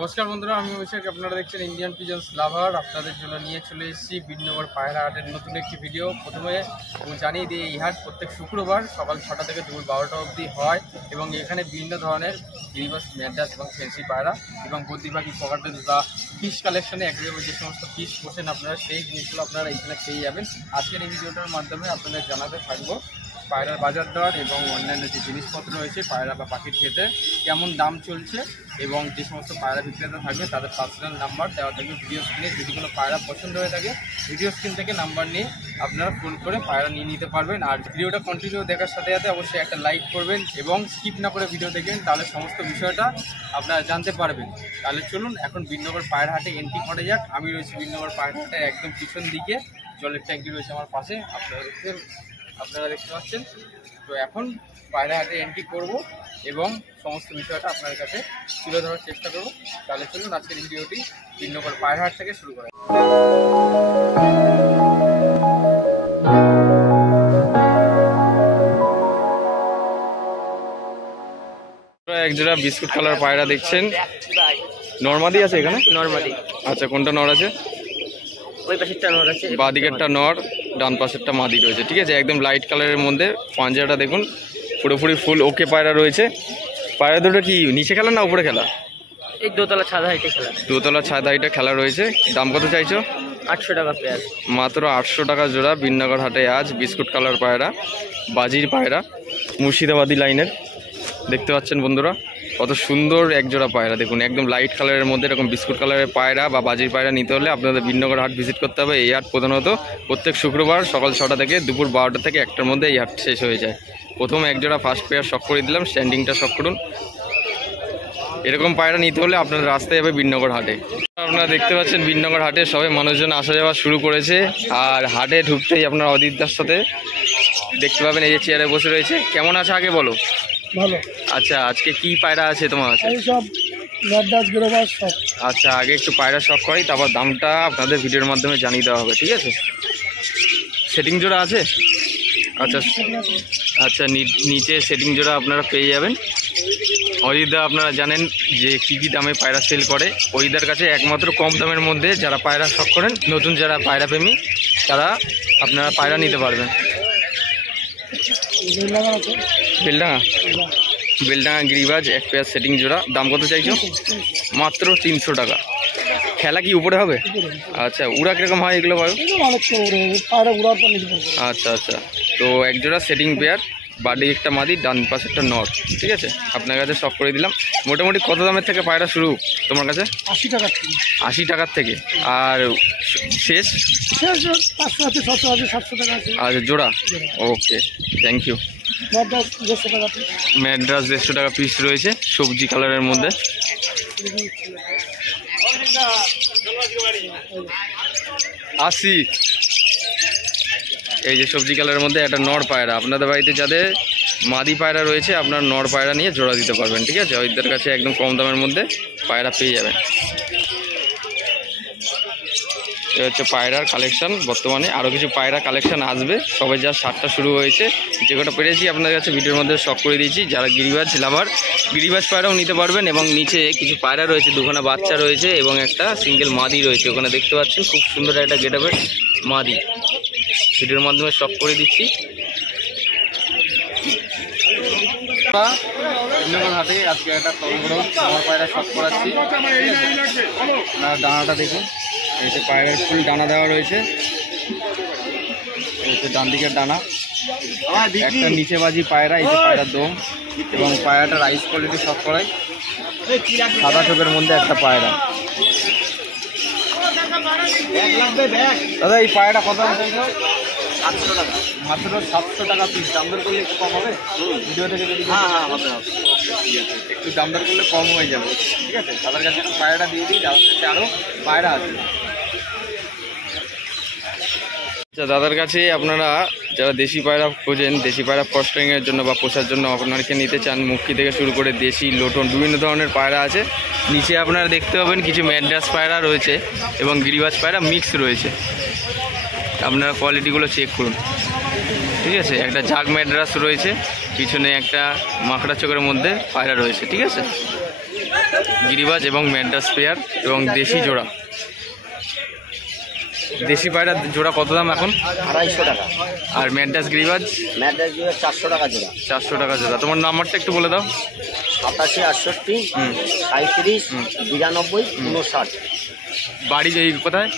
নমস্কার বন্ধুরা, আমি অভিষেক। আপনারা দেখছেন ইন্ডিয়ান পিজন্স লাভার। আপনাদের জন্য নিয়ে চলে এসেছি বিননগর পায়রা হাটের নতুন একটি ভিডিও। প্রথমে জানিয়ে দিই, এই হাট প্রত্যেক শুক্রবার সকাল 6টা থেকে দুপুর 12টা অবধি হয় এবং এখানে বিভিন্ন ধরনের গিরিবাস, ম্যাড্রাস এবং ফেন্সি পায়রা এবং প্রতিবাকি পকেটে বা ফিশ কালেকশনে একেবারে যে সমস্ত ফিশ পোষেন আপনারা, সেই জিনিসগুলো আপনারা এখানে পেয়ে যাবেন। আজকের এই ভিডিওটার মাধ্যমে আপনাদের জানাতে থাকবো পায়রার বাজার দর এবং অন্যান্য যে জিনিসপত্র রয়েছে পায়রা বা পাখির ক্ষেত্রে কেমন দাম চলছে এবং যে সমস্ত পায়রা বিক্রেতা থাকবে তাদের পার্সোনাল নাম্বার দেওয়া থাকবে ভিডিও স্ক্রিনে। যদি কোনো পায়রা পছন্দ হয়ে থাকে ভিডিও স্ক্রিন থেকে নাম্বার নিয়ে আপনারা ফোন করে পায়রা নিয়ে নিতে পারবেন। আর ভিডিওটা কন্টিনিউ দেখার সাথে সাথে অবশ্যই একটা লাইক করবেন এবং স্কিপ না করে ভিডিও দেখবেন, তাহলে সমস্ত বিষয়টা আপনারা জানতে পারবেন। তাহলে চলুন এখন বিননগর পায়রা হাটে এন্ট্রি করা যাক। আমি রয়েছি বিননগর পায়রা হাটের একদম পিছন দিকে, জলের ট্যাঙ্কি রয়েছে আমার পাশে, আপনারা দেখতে পাচ্ছেন। তো এখন পায়রা হাটে এন্ট্রি করব এবং সমস্ত বিষয়টা আপনার কাছে তুলে ধরার চেষ্টা করব। তাহলে চলুন আজকের ভিডিওটি বিননগর পায়রা হাট থেকে শুরু করা। একজোড়া বিস্কুট কালার পায়রা দেখছেন, নরমাদি আছে এখানে? নরমাদি। আচ্ছা, কোনটা নর আছে? ওই পাশেরটা নর আছে, বাঁ দিকেরটা নর, ডান পাশেরটা মাদি রয়েছে। ঠিক আছে, একদম লাইট কালারের মধ্যে। পাঞ্জাটা দেখুন পুরোপুরি ফুল ওকে পায়রা রয়েছে। পায়রা দুটো কি নিচে খেলা না উপরে খেলা? এই দোতলা ছাদ হাইটে খেলা। দোতলা ছাদ হাইটে খেলা রয়েছে। দাম কত চাইছো? 800 টাকা পেয়ার। মাত্র 800 টাকা জোড়া বিননগর হাটে আজ বিস্কুট কালার পায়রা, বাজির পায়রা, মুর্শিদাবাদী লাইনের। দেখতে পাচ্ছেন বন্ধুরা কত সুন্দর এক জোড়া পায়রা। দেখুন একদম লাইট কালারের মধ্যে এরকম বিস্কুট কালারের পায়রা বা বাজির পায়রা নিতে হলে আপনাদের বিননগর হাট ভিজিট করতে হবে। এই হাট প্রধানত প্রত্যেক শুক্রবার সকাল 6টা থেকে দুপুর 12টা থেকে 1টার মধ্যে এই হাট শেষ হয়ে যায়। প্রথম এক জোড়া ফার্স্ট পেয়ার শখ করে দিলাম, স্ট্যান্ডিংটা শখ করুন। এরকম পায়রা নিতে হলে আপনার রাস্তায় যাবে বিননগর হাটে। আপনারা দেখতে পাচ্ছেন বিননগর হাটে সবাই মানুষজন আসা যাওয়া শুরু করেছে। আর হাটে ঢুকতেই আপনার অদিতদার সাথে দেখতে পাবেন, এই যে চেয়ারে বসে রয়েছে। কেমন আছে আগে বলো? ভালো। আচ্ছা, আজকে কি পায়রা আছে তোমার কাছে? সব ম্যাড্রাস গিরিবাস সব। আচ্ছা, আগে একটু পায়রা শখ করি, তারপর দামটা আপনাদের ভিডিওর মাধ্যমে জানিয়ে দেওয়া হবে। ঠিক আছে, সেটিং জোড়া আছে? আচ্ছা আচ্ছা, নিচে সেটিং জোড়া আপনারা পেয়ে যাবেন। অজিতদা আপনারা জানেন যে কী কী দামে পায়রা সেল করে। অজিতদার কাছে একমাত্র কম দামের মধ্যে যারা পায়রা শখ করেন, নতুন যারা পায়রা প্রেমী, তারা আপনারা পায়রা নিতে পারবেন। বেলডাঙা গিরিবাজ এক পেয়ার সেটিং জোড়া। দাম কত চাইছো? মাত্র 300 টাকা। খেলা কি উপরে হবে? আচ্ছা, উড়া কিরকম হয় এগুলো ভাই? আচ্ছা আচ্ছা, তো এক জোড়া সেটিং পেয়ার, বাড়ি একটা মাদি, ডান পাশে একটা নর। ঠিক আছে, আপনার কাছে শখ করে দিলাম। মোটামুটি কত দামের থেকে পায়রা শুরু তোমার কাছে? 80 টাকা। 80 টাকার থেকে। আর শেষ? 500 আছে, 600 আছে, 700 টাকা আছে। আচ্ছা, জোড়া। ওকে, থ্যাংক ইউ। ম্যাড্রাস 150 টাকা পিস রয়েছে, সবজি কালারের মধ্যে। আসি, এই যে সবজি কালারের মধ্যে একটা নর পায়রা। আপনাদের বাড়িতে যাদের মাদি পায়রা রয়েছে আপনার নর পায়রা নিয়ে জোড়া দিতে পারবেন। ঠিক আছে, ওইদের কাছে একদম কম দামের মধ্যে পায়রা পেয়ে যাবেন। এ হচ্ছে পায়রার কালেকশন। বর্তমানে আরও কিছু পায়রা কালেকশন আসবে, সবে যা 7টা শুরু হয়েছে। যে কটা পেরেছি আপনাদের কাছে ভিডিওর মধ্যে শখ করে দিয়েছি। যারা গিরিবাজ লাভার, গিরিবাজ পায়রাও নিতে পারবেন। এবং নিচে কিছু পায়রা রয়েছে, দুখানা বাচ্চা রয়েছে এবং একটা সিঙ্গেল মাদি রয়েছে। ওখানে দেখতে পাচ্ছেন খুব সুন্দর একটা গেটআপের মাদি, ভিডিওর মাধ্যমে শখ করে দিচ্ছি। হাটে আজকে একটা আমার পায়রা শখ করাচ্ছি। দানাটা দেখুন, এই যে পায়রার ফুল ডানা দেওয়া রয়েছে, এই যে ডান দিকের ডানা, একটা নিচে বাজি পায়রা, এই যে পায়রার দম এবং পায়রাটা রাইস কোয়ালিটি শখ করাই। সাদা চোখের মধ্যে একটা পায়রা। দাদা এই পায়রাটা কত? 700 টাকা। মাত্র 700 টাকা পিস। দাম দর করলে একটু কম হবে ভিডিও থেকে? যদি একটু দাম দর করলে কম হয়ে যাবে। ঠিক আছে, তাদের কাছে পায়রাটা দিয়ে দিই, যাদের কাছে আরও পায়রা আছে। আচ্ছা, দাদার কাছে আপনারা যারা দেশি পায়রা খোঁজেন, দেশি পায়রা ফস্টারিংয়ের জন্য বা পোষার জন্য আপনাকে নিতে চান, মুখী থেকে শুরু করে দেশি, লোটন, বিভিন্ন ধরনের পায়রা আছে। নিচে আপনারা দেখতে পাবেন কিছু ম্যাড্রাস পায়রা রয়েছে এবং গিরিবাজ পায়রা মিক্স রয়েছে। আপনারা কোয়ালিটিগুলো চেক করুন। ঠিক আছে, একটা জাগ ম্যাড্রাস রয়েছে, পিছনে একটা মাকড়া চোখের মধ্যে পায়রা রয়েছে। ঠিক আছে, গিরিবাজ এবং ম্যাড্রাস পেয়ার এবং দেশি জোড়া। দেশি পায়রা জোড়া কত দাম এখন? 250 টাকা। আর ম্যাড্রাস গিরিবাজ? ম্যাড্রাস গিরিবাজ 400 টাকা জোড়া। 400 টাকা জোড়া। তোমার নাম্বারটা একটু বলে দাও। 87 68 37 92 59। বাড়ি এই কোথায়?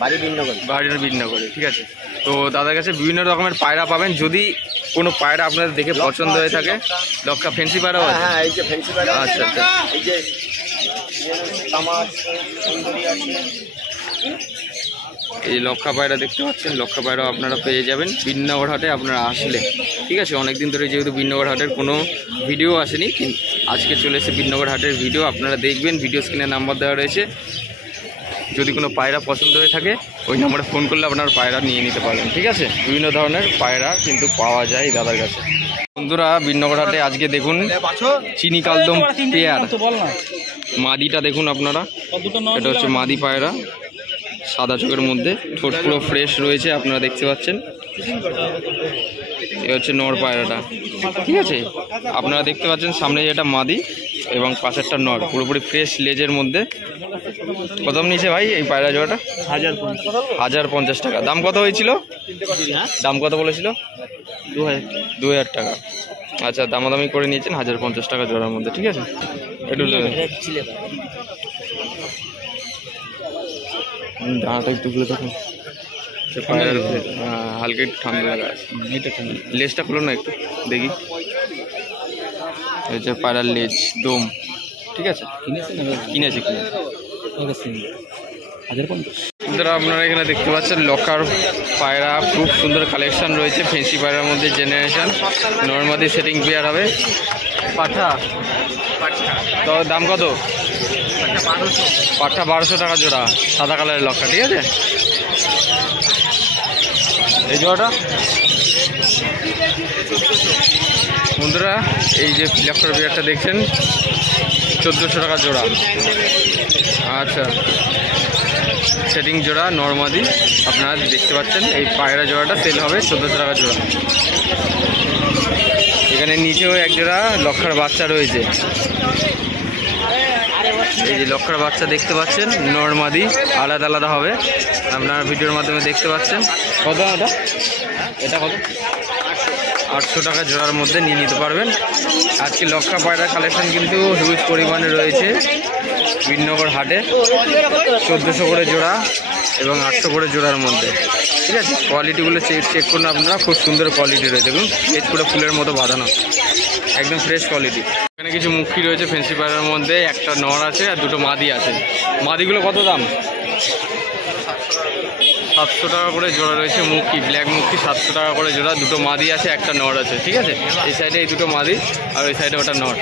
বাড়ি বিনগর। বাড়ির বিনগরে। ঠিক আছে, তো দাদার কাছে বিভিন্ন রকমের পায়রা পাবেন। যদি কোনো পায়রা আপনাদের দেখে পছন্দ হয়ে থাকে, লক্ষা ফেন্সি পায়রাও আছে? হ্যাঁ, এই যে ফেন্সি পায়রা। আচ্ছা আচ্ছা। এই যে তামার সুন্দরী আছে। এই লক্ষা পায়রা দেখতে পাচ্ছেন, লক্ষা পায়রা আপনারা পেয়ে যাবেন বিনগর হাটে আপনারা আসলে। ঠিক আছে, অনেকদিন ধরে যেহেতু বিনগর হাটের কোনো ভিডিও আসেনি, আজকে চলে এসে বিনগর হাটের ভিডিও আপনারা দেখবেন। ভিডিও স্ক্রিনে নাম্বার দেওয়া রয়েছে, যদি কোনো পায়রা পছন্দ হয়ে থাকে ওই নম্বরে ফোন করলে আপনারা পায়রা নিয়ে নিতে পারবেন। ঠিক আছে, বিভিন্ন ধরনের পায়রা কিন্তু পাওয়া যায় দাদার কাছে। বন্ধুরা, বিনগর হাটে আজকে দেখুন চিনি কালদম পেয়ার। মাদিটা দেখুন আপনারা, এটা হচ্ছে মাদি পায়রা, সাদা চোখের মধ্যে, ঠোঁট পুরো ফ্রেশ রয়েছে আপনারা দেখতে পাচ্ছেন। এ হচ্ছে নর পায়রাটা। ঠিক আছে, আপনারা দেখতে পাচ্ছেন সামনে যেটা মাদি এবং পাশেরটা নর, পুরোপুরি ফ্রেশ লেজের মধ্যে। কত নিয়েছে ভাই এই পায়রা জোড়াটা? 1050 টাকা। দাম কত হয়েছিল? দাম কত বলেছিল? 2000 টাকা। আচ্ছা, দামাদামি করে নিয়েছেন 1050 টাকা জোড়ার মধ্যে। ঠিক আছে, একটু দাঁড়াটা একটু খুলে থাকুন। হালকা একটু ঠান্ডা লাগা আছে, লেজটা খুলো না একটু দেখি। হচ্ছে পায়রার লেজ দম। ঠিক আছে, কিনেছি। আপনারা এখানে দেখতে পাচ্ছেন লক্ষার পায়রা, খুব সুন্দর কালেকশন রয়েছে ফেন্সি পায়রার মধ্যে। জেনারেশন নর্মাদি সেটিং পেয়ার হবে। পাঠা তো দাম কত? পাঠা 1200 টাকা জোড়া, সাদা কালারের লক্ষা। ঠিক আছে, এই জোড়াটা বন্ধুরা, এই যে লক্ষার পেয়ারটা দেখছেন 1400 টাকা জোড়া। আচ্ছা, সেটিং জোড়া নর্মাদি আপনারা দেখতে পাচ্ছেন। এই পায়রা জোড়াটা সেল হবে 1400 টাকা জোড়া। এখানে নিচেও এক জোড়া লক্ষার বাচ্চা রয়েছে। এই যে লক্ষার বাচ্চা দেখতে পাচ্ছেন, নর্মাদি আলাদা আলাদা হবে, আপনারা ভিডিওর মাধ্যমে দেখতে পাচ্ছেন। কত এটা? এটা কত? 800 টাকা জোড়ার মধ্যে নিয়ে নিতে পারবেন। আজকে লক্ষা পায়রার কালেকশন কিন্তু হিউজ পরিমাণে রয়েছে বিনগর হাটে। 1400 করে জোড়া এবং 800 করে জোড়ার মধ্যে। ঠিক আছে, কোয়ালিটিগুলো চেক করুন আপনারা, খুব সুন্দর কোয়ালিটি রয়েছে। দেখুন লেজ পুরো ফুলের মতো বাঁধানো, একদম ফ্রেশ কোয়ালিটি। এখানে কিছু মুখী রয়েছে ফেন্সি পায়রার মধ্যে, একটা নর আছে আর দুটো মাদি আছে। মাদিগুলো কত দাম? 700 টাকা করে জোড়া রয়েছে। মুখী, ব্ল্যাক মুখী 700 টাকা করে জোড়া। দুটো মাদি আছে, একটা নর আছে। ঠিক আছে, এই সাইডে এই দুটো মাদি আর ওই সাইডে ওটা নর।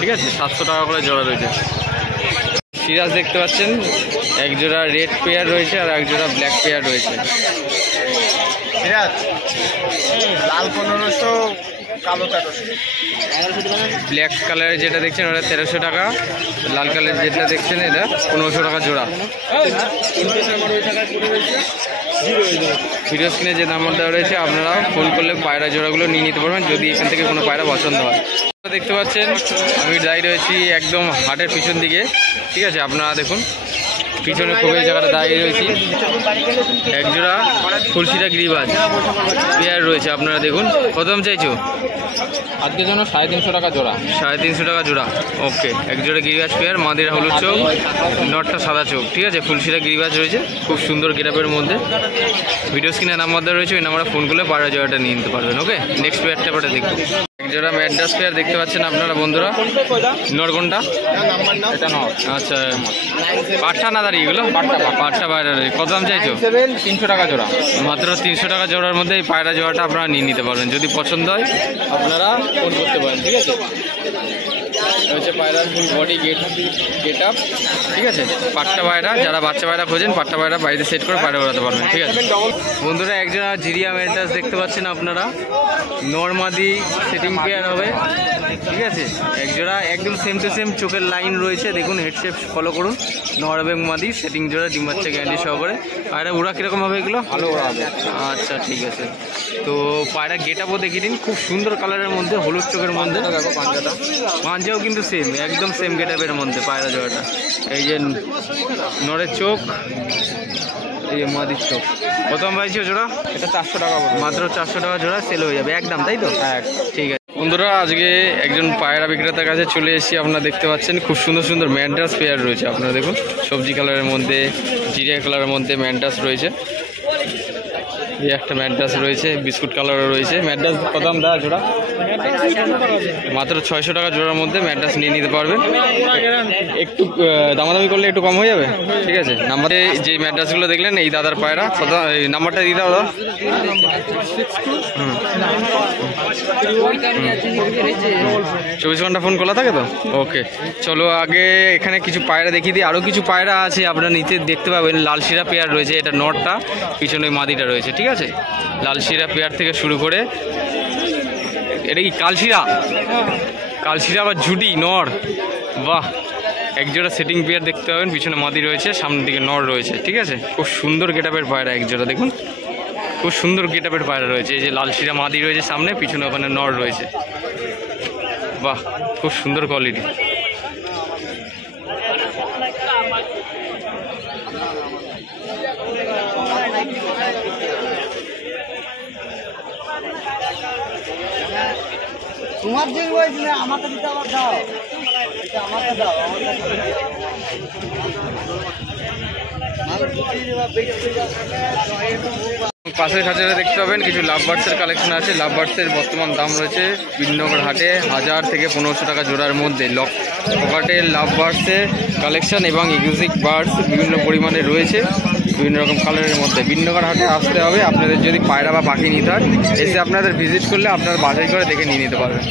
ঠিক আছে, 700 টাকা করে জোড়া রয়েছে। সিরাজ দেখতে পাচ্ছেন, এক জোড়া রেড পেয়ার রয়েছে আর এক জোড়া ব্ল্যাক পেয়ার রয়েছে। সিরাজ লাল 1500, কালো 1300। ব্ল্যাক কালারের যেটা দেখছেন ওটা 1300 টাকা, লাল কালারের যেটা দেখছেন এটা 1500 টাকা জোড়া। ভিডিও স্ক্রিনে যে নাম্বার দেওয়া রয়েছে আপনারা ফোন করলে পায়রা জোড়াগুলো নিয়ে নিতে পারবেন যদি এখান থেকে কোনো পায়রা পছন্দ হয়। দেখতে পাচ্ছেন আমি দাঁড়িয়ে রয়েছি একদম হাটের পিছন দিকে। ঠিক আছে, আপনারা দেখুন পিছনে খুবই জায়গাটা দাঁড়িয়ে রয়েছি। একজোড়া ফুলশিরা গিরিবাজ পেয়ার রয়েছে, আপনারা দেখুন। কত দাম চাইছো আজকের জন্য? 350 টাকা জোড়া। 350 টাকা জোড়া। ওকে, একজোড়া গিরিবাজ পেয়ার, মাদিরা হলুদ চোখ, নটটা সাদা চোখ। ঠিক আছে, ফুলশিরা গিরিবাজ রয়েছে খুব সুন্দর গেটাপের মধ্যে। ভিডিও স্ক্রিনে নাম্বার দেওয়া রয়েছে, ওই নাম্বারে ফোন করলে পায়রা জোড়াটা নিয়ে নিতে পারবেন। ওকে, নেক্সট পেয়ারটা পরে দেখবো। একজোড়া ম্যাড্রাস পেয়ার দেখতে পাচ্ছেন আপনারা বন্ধুরা। নরগনটা এটা নর। আচ্ছা, পাট্টা না দাঁড়িয়ে এগুলো? পাট্টা পায়রা। কত দাম চাইছো? 300 টাকা জোড়া। মাত্র 300 টাকা জোড়ার মধ্যে এই পায়রা জোড়াটা আপনারা নিয়ে নিতে পারবেন। যদি পছন্দ হয় আপনারা ফোন করতে পারেন। ঠিক আছে, হচ্ছে পায়রার ফুল বডি গেট আপ। ঠিক আছে, পাট্টা পায়রা, যারা বাচ্চা পায়রা খোঁজেন পাট্টা পায়রা বাড়িতে সেট করে পায়রা ওড়াতে পারবেন। ঠিক আছে বন্ধুরা, একজোড়া জিরিয়া ম্যাড্রাস দেখতে পাচ্ছেন আপনারা, নরমাদি সেটিং পেয়ার হবে। ঠিক আছে, একজোড়া একদম সেম টু সেম চোখের লাইন রয়েছে, দেখুন হেড শেপ ফলো করুন। নর এবং মাদি সেটিং জোড়া, ডিম বাচ্চা গ্যারান্টি সহকারে। পায়রা ওড়া কীরকম হবে এগুলো? ভালো ওড়া হবে। আচ্ছা ঠিক আছে, তো পায়রা গেট আপও দেখিয়ে দিন, খুব সুন্দর কালারের মধ্যে, হলুদ চোখের মধ্যে। দেখো পাঞ্জাটা এইটাও কিন্তু সেম, একদম সেম গেটআপের মধ্যে পায়রা জোড়াটা। এই যে নরের চোখ, এই যে মাদির চোখ। প্রথম পাইছি জোড়া, এটা 400 টাকা পড়বে। মাত্র 400 টাকা জোড়া সেল হয়ে যাবে একদম, তাই তো? হ্যাঁ, ঠিক আছে বন্ধুরা, আজকে একজন পায়রা বিক্রেতার কাছে চলে এসেছি। আপনারা দেখতে পাচ্ছেন খুব সুন্দর সুন্দর ম্যান্ডাস পেয়ার রয়েছে। আপনারা দেখুন, সবজি কালারের মধ্যে, জিরিয়া কালারের মধ্যে ম্যান্ডাস রয়েছে। এই একটা ম্যাড্রাস রয়েছে, বিস্কুট কালারও রয়েছে। ম্যাড্রাস কত দাম দা জোড়া? মাত্র 600 টাকা জোড়ার মধ্যে ম্যাড্রাস নিয়ে নিতে পারবেন। একটু দামাদামি করলে একটু কম হয়ে যাবে, ঠিক আছে? নাম্বারে যে ম্যাড্রাসগুলো দেখলেন এই দাদার পায়রা, এই নাম্বারটা দিয়ে দাও দাদা। 24 ঘন্টা ফোন খোলা থাকে তো? ওকে, চলো আগে এখানে কিছু পায়রা দেখিয়ে দিই। আরও কিছু পায়রা আছে আপনারা নিচে দেখতে পাবেন। লাল শিরা পেয়ার রয়েছে, এটা নটটা, পিছনে মাদিটা রয়েছে, ঠিক আছে? লাল শিরা পেয়ার থেকে শুরু করে, এটা কি কালশিরা? কালশিরা বা ঝুটি নর, বাহ! একজোড়া সেটিং পেয়ার দেখতে পাবেন, পিছনে মাদি রয়েছে, সামনের দিকে নর রয়েছে, ঠিক আছে? খুব সুন্দর গেটআপের পায়রা একজোড়া, দেখুন খুব সুন্দর গেটআপের পায়রা রয়েছে। এই যে লাল শিরা মাদি রয়েছে সামনে, পিছনে ওখানে নর রয়েছে, বাহ খুব সুন্দর কোয়ালিটি। তোমার যে হয়েছিল আমাকে দিতে আবার দাও, এটা আমাকে দাও, পাশের খাঁচাটা দেখতে পাবেন কিছু লাভ বার্ডসের কালেকশন আছে। লাভ বার্ডসের বর্তমান দাম রয়েছে বিননগর হাটে 1000 থেকে 1500 টাকা জোড়ার মধ্যে। পকেটের লাভ বার্ডসের কালেকশন এবং এক্সোটিক বার্ডস বিভিন্ন পরিমাণে রয়েছে, বিভিন্ন রকম কালারের মধ্যে। বিননগর হাটে আসতে হবে আপনাদের যদি পায়রা বা পাখি নিতে হয়। এসে আপনাদের ভিজিট করলে আপনারা বাছাই করে দেখে নিয়ে নিতে পারবেন।